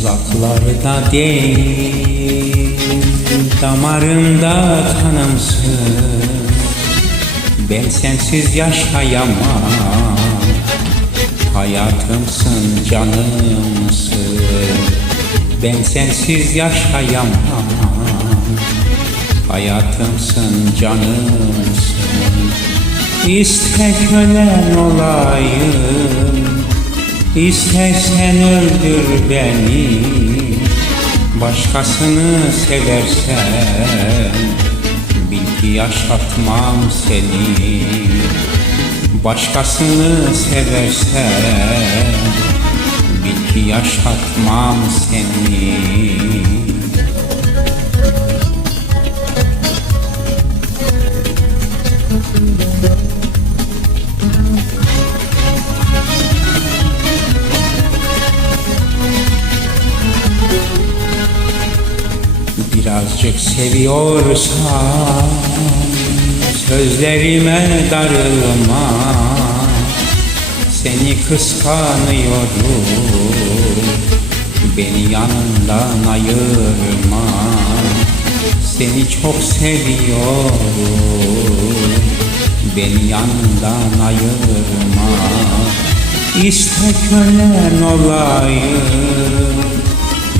Uzaklarda değil Damarımda kanımsın. Ben sensiz yaşayamam. Hayatımsın canımsın. Ben sensiz yaşayamam. Hayatımsın canımsın. İster kölen olayım İstersen öldür beni Başkasını seversen Bil ki yaşatmam seni. Başkasını seversen Bil ki yaşatmam seni Birazcık seviyorsan Sözlerime darılma. Seni kıskanıyorum Beni yanından ayırma. Seni çok seviyorum Beni yanından ayırma. İster kölen olayım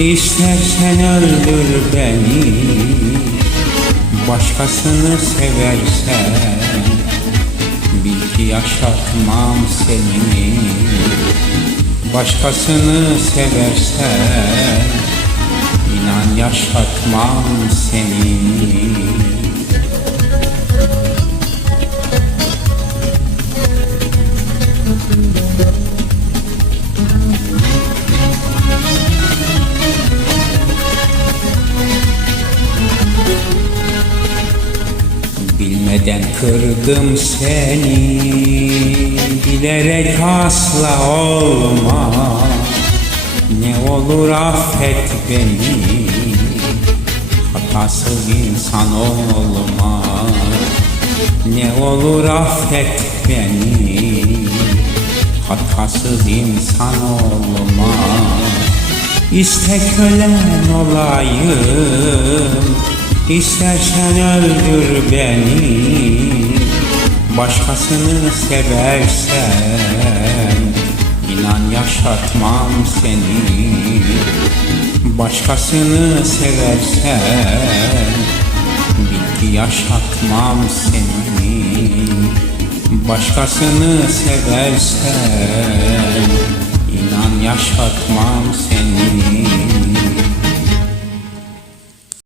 İstersen öldür beni. Başkasını seversen Bil ki yaşatmam seni. Başkasını seversen inan yaşatmam seni Bilmeden kırdım seni. Bilerek asla olma. Ne olur affet beni. Hatasız insan olma. Ne olur affet beni. Hatasız insan olma. İste kölen olayım İstersen öldür beni Başkasını seversen inan yaşatmam seni. Başkasını seversen Bil ki yaşatmam seni. Başkasını seversen inan yaşatmam seni